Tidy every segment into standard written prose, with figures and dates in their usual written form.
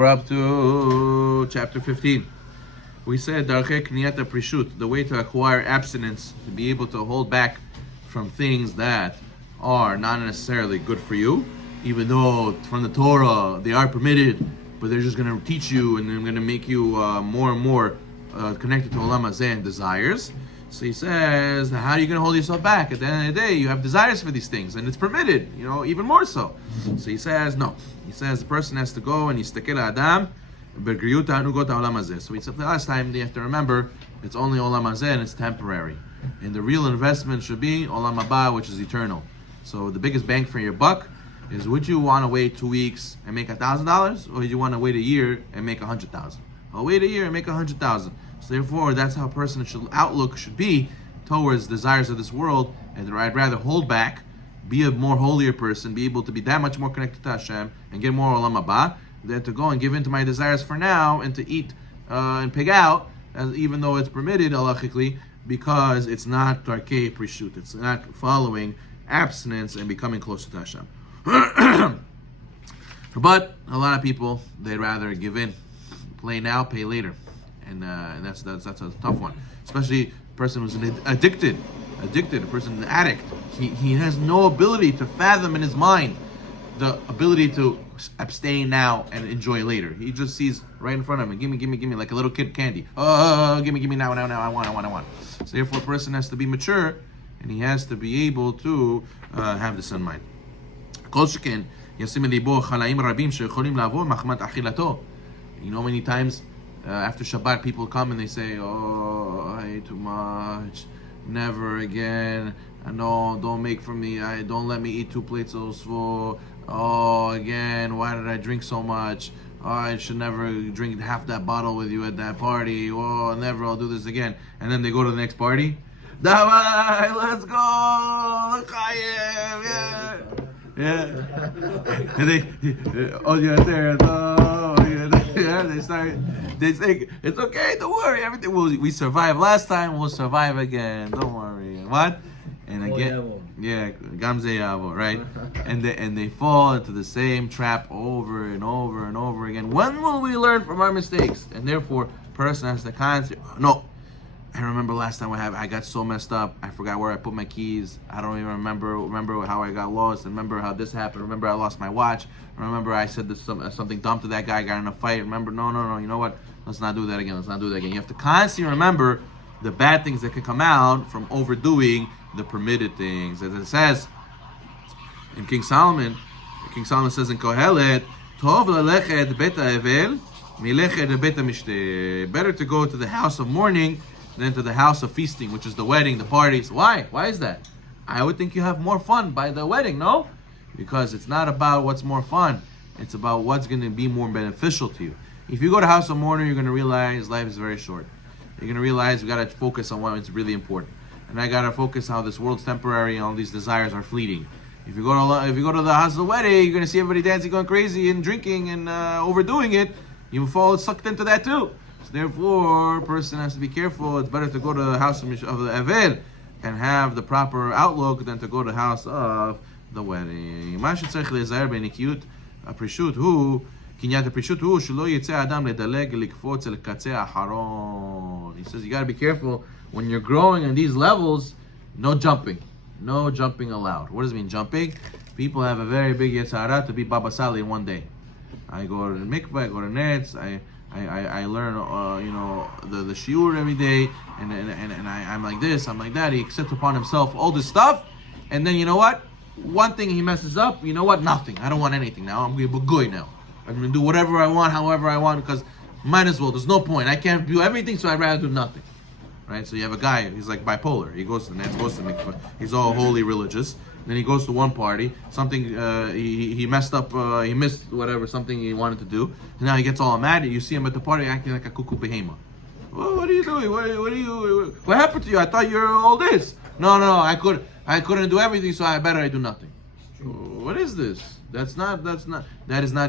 We're up to chapter 15. We said Darchei Kniyat Prishut, the way to acquire abstinence, to be able to hold back from things that are not necessarily good for you, even though from the Torah they are permitted, but they're just going to teach you and they're going to make you more and more connected to Olam Hazeh and desires. So he says, how are you going to hold yourself back? At the end of the day, you have desires for these things, and it's permitted, even more so. So he says, no. He says the person has to go and yistakel Adam b'griyut ha'nugot ha'olam hazeh. So we said the last time, you have to remember, it's only Olam Hazeh and it's temporary. And the real investment should be Olam Haba, which is eternal. So the biggest bang for your buck is, would you want to wait 2 weeks and make $1,000, or would you want to wait a year and make 100,000? I'll wait a year and make 100,000. So therefore, that's how a person's outlook should be towards desires of this world. And I'd rather hold back, be a more holier person, be able to be that much more connected to Hashem, and get more Olam Haba, than to go and give in to my desires for now and to eat and pig out, even though it's permitted halachically, because it's not Darkei Prishut. It's not following abstinence and becoming closer to Hashem. But a lot of people, they'd rather give in, play now, pay later, and that's a tough one. Especially a person who's addicted, a person, an addict. He has no ability to fathom in his mind the ability to abstain now and enjoy later. He just sees right in front of him, give me, like a little kid candy. Oh, give me now, I want. So therefore, a person has to be mature, and he has to be able to have this in mind. Kol sheken yasim libo chalaim rabim shecholim lavo machmat achilato. Many times after Shabbat, people come and they say, "Oh, I ate too much. Never again. No, don't make for me. Don't let me eat 2 plates of svor. Oh, again, why did I drink so much? Oh, I should never drink half that bottle with you at that party. Oh, never, I'll do this again." And then they go to the next party. Davai, let's go! L'chaim, yeah. And they say, it's okay, don't worry, everything we survived last time, we'll survive again, don't worry. What? And again, Gamze Yavo, right? And they fall into the same trap over and over and over again. When will we learn from our mistakes? And therefore, person has to constantly, no, I remember last time I got so messed up, I forgot where I put my keys. I don't even remember how I got lost. Remember how this happened. Remember I lost my watch. Remember I said something dumb to that guy, got in a fight. Remember, no, you know what? Let's not do that again. You have to constantly remember the bad things that can come out from overdoing the permitted things. As it says in King Solomon says in Kohelet, Tov lelechet bet ha'evel milechet bet ha'mishteh. Better to go to the house of mourning than to the house of feasting, which is the wedding, the parties. Why? Why is that? I would think you have more fun by the wedding, no? Because it's not about what's more fun. It's about what's going to be more beneficial to you. If you go to house of mourning, you're going to realize life is very short. You're going to realize you got to focus on what's really important. And I got to focus how this world's temporary and all these desires are fleeting. If you go to the house of the wedding, you're going to see everybody dancing, going crazy and drinking and overdoing it. You fall sucked into that too. So therefore, a person has to be careful. It's better to go to the house of the Evel and have the proper outlook than to go to the house of the wedding. קניית הפרישות הוא שלא יצא האדם לדלג לקפוץ אל קצה האחרון. He says you got to be careful when you're growing in these levels. No jumping allowed. What does it mean, jumping? People have a very big yetzara to be Baba Sali in one day. I go to the mikveh, I go to nets, I learn the shiur every day, and I'm like this, I'm like that. He accepts upon himself all this stuff, and then you know what? One thing he messes up, you know what? Nothing. I don't want anything now. I'm going to be goy now. I'm going to do whatever I want, however I want, because might as well. There's no point. I can't do everything, so I'd rather do nothing. Right? So you have a guy, he's like bipolar. He goes to the nets, goes to the mikveh. He's all holy religious. Then he goes to one party. Something, he messed up, he missed whatever, something he wanted to do. And now he gets all mad. You see him at the party acting like a cuckoo behema. Well, what are you doing? What happened to you? I thought you were all this. No, I couldn't do everything, so I do nothing. What is this? That is not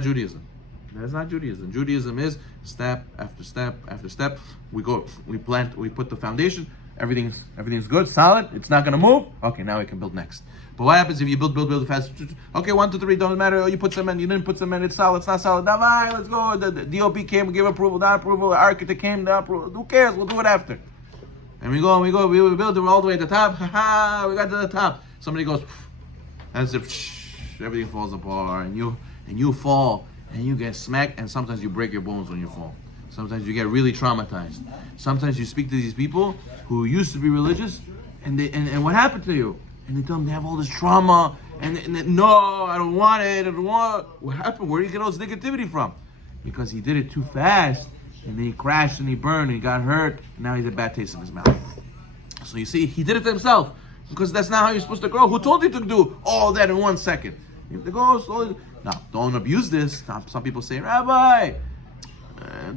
Judaism. That is not Judaism. Judaism is step after step after step. We put the foundation, everything's good, solid. It's not gonna move. Okay, now we can build next. But what happens if you build fast? Okay, 1, 2, 3, don't matter. Oh, you put cement, you didn't put cement. It's solid, it's not solid. Davai, let's go. The DOP came, give approval, not approval. The architect came, not approval. Who cares? We'll do it after. And we build it all the way to the top. Ha ha! We got to the top. Somebody goes, as if everything falls apart, and you fall, and you get smacked, and sometimes you break your bones when you fall. Sometimes you get really traumatized. Sometimes you speak to these people who used to be religious, and what happened to you? And they tell them they have all this trauma, and no, I don't want it. I don't want it. What happened? Where did you get all this negativity from? Because he did it too fast, and then he crashed and he burned and he got hurt, and now he had a bad taste in his mouth. So you see, he did it to himself, because that's not how you're supposed to grow. Who told you to do all that in 1 second? You have to go slowly. Now, don't abuse this. Some people say, Rabbi,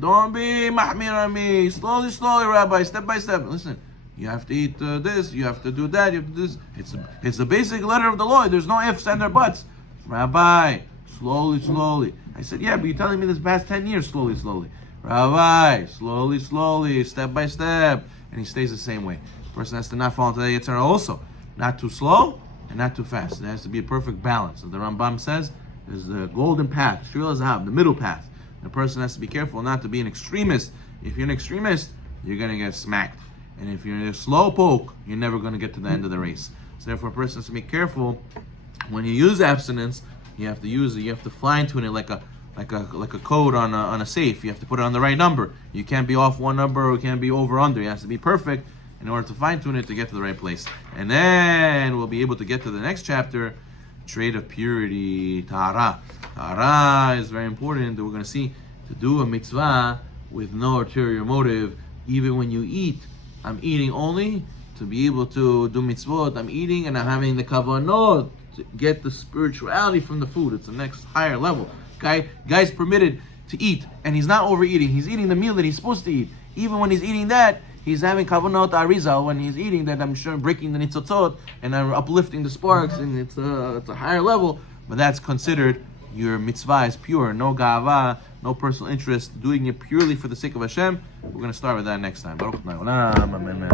don't be mahmir on me. Slowly, Rabbi, step by step. Listen, you have to eat this, you have to do that, you have to do this. It's the basic letter of the law. There's no ifs and or buts. Rabbi, slowly. I said, yeah, but you're telling me this past 10 years, slowly. Rabbi, slowly, step by step. And he stays the same way. The person has to not fall into the Yetzer Hara also. Not too slow and not too fast. There has to be a perfect balance. As the Rambam says, there's the golden path, Shvil HaZahav, the middle path. The person has to be careful not to be an extremist. If you're an extremist, you're going to get smacked. And if you're a slow poke, you're never going to get to the end of the race. So therefore, a person has to be careful. When you use abstinence, you have to fine tune it like a code on a safe. You have to put it on the right number. You can't be off one number, or you can't be over under. It has to be perfect in order to fine tune it to get to the right place. And then we'll be able to get to the next chapter, trait of purity, Tahara. Tahara is very important. We're going to see to do a mitzvah with no ulterior motive. Even when you eat, I'm eating only to be able to do mitzvot. I'm eating and I'm having the kavanot to get the spirituality from the food. It's the next higher level. Guy's permitted to eat, and he's not overeating. He's eating the meal that he's supposed to eat. Even when he's eating that, he's having kavanot arizal. When he's eating that, I'm sure breaking the nitzotzot and I'm uplifting the sparks, and it's a higher level. But that's considered your mitzvah is pure, no ga'ava, no personal interest, doing it purely for the sake of Hashem. We're going to start with that next time. Baruch Adonai.